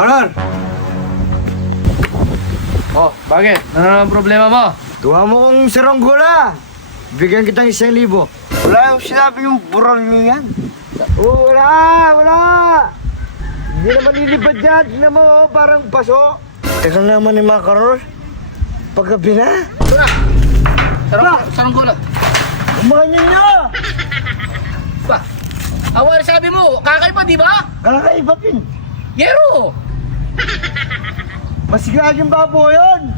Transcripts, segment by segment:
Honor! Oh, bakit? Ano ang problema mo? Tuwa mo kong saranggola. Bigyan kitang 1,000. Wala yung sinabi yung bural nyo yan. Wala! Hindi na malilipad dyan. Tignan mo, parang paso. Teka naman ni Macaron. Paggabi na. Ito na! Saranggola. Umahanyan nyo! Ba? Awan sabi mo, kakaiba di ba? Kakaiba pin. Yero! Masiglag yung babo yun.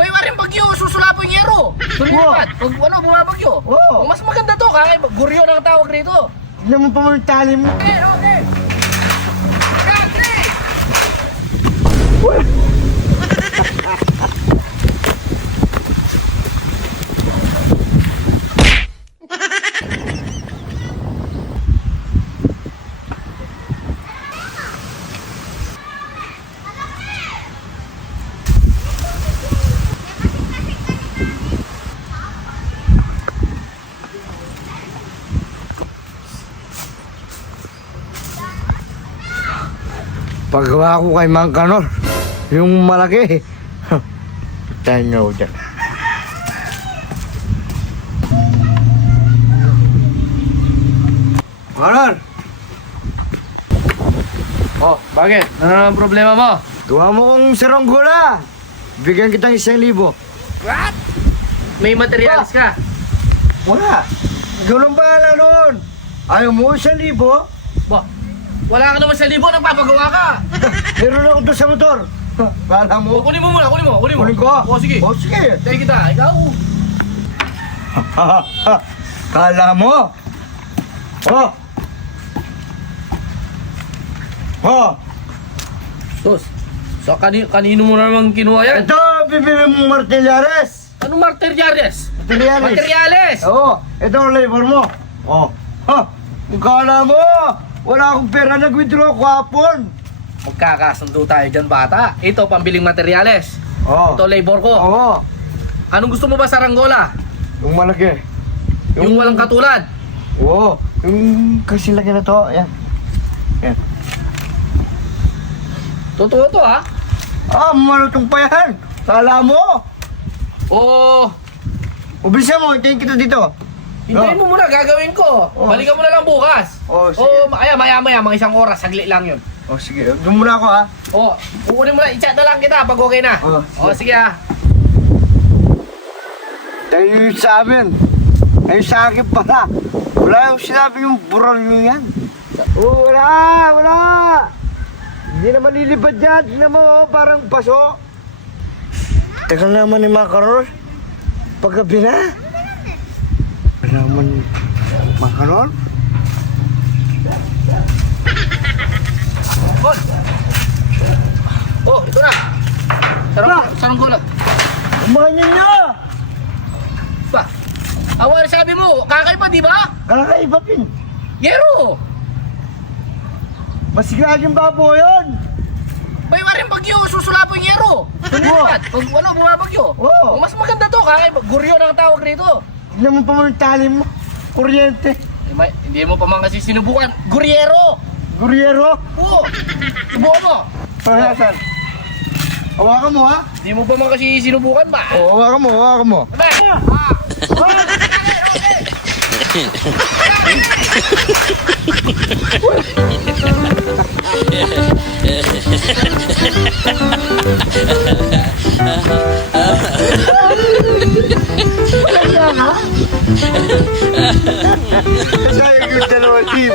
May waring bagyo, susulapo yung yero. Sulipat. Pag ano, bumabagyo. Oo. Mas maganda to, kakaiba. Guryo na ang tawag rito. Tignan mo pa mo yung tali mo. Okay. Okay! Paggawa ko kay Mang Kanor, yung malaki. Tayo nyo dyan. Kanor! Oh, bakit? Ano ang problema mo? Tuwa mo kong saranggola. Bigyan kitang 1,000. What? May materialis ka? Wala. Ikaw lang bahala nun. Ayaw mo 1,000? Ba? Wala ka naman sa libo, nagpapagawa ka. Meron ako doon sa motor. Kala mo? Kunin mo muna, kunin mo. Kunin ko? O, sige. O, sige. Tayo kita, ikaw. Kala mo? Oh! Oh! Sus, so kanino mo naman kinuha yan? Ito, bibili mo Martillares. Anong materialis? Materialis. Materialis! Oo, ito ang labor mo. Oh. Ha! Kala mo? Wala akong pera, nag-withdraw ko hapon. Magkakasundo tayo dyan, bata. Ito, pambiling materyales. Oo. Ito, labor ko. Oo. Anong gusto mo ba sa Ranggola? Yung malaki. Yung walang katulad? Oo. Yung kasi laki na to. Yan. Yan. Totoo to, ha? Ah, malutong pa yan. Kala mo? Oo. Ubilisan mo, hintayin kita dito. Hintayin mo muna, gagawin ko. Oh. Balikan mo na lang bukas. Oh, sige. Kaya maya-maya, mga 1 oras, saglit lang yun. Oh, sige. Doon muna ako, ha? Oo, kukunin mo na, i-chat na lang kita pag okay na. Oh, Sige ha. Tayo yung sa amin. Ay, sa akin pala. Wala yung sinabi yung bural nyo yan. Wala! Hindi na malilipad yan. Tignan mo, parang paso. Teka naman ni Macaron. Paggabi na. Wala naman Macaron. Bon! Oh, ito na. Saranggola. Umahanyan nyo! Ba? Awan sabi mo, kakaiba di ba? Kakaiba pin. Yero! Masiglag yung babo yun. May waring bagyo, susulapo yung yero. Sulipat. Pag ano, bumabagyo. Oo. Mas maganda to, kakaiba. Guryo na ang tawag rito. Tignan mo pa mo yung tali mo. Kuryente. Hindi mo pa man kasi sinubukan. Guryero! Guryero. Oo! Subukan mo. Nasaan? Hawakan mo, ha? Hindi mo pa man kasi sinubukan ba? Oo, hawakan mo, hawakan mo. Sayang yung 2,000.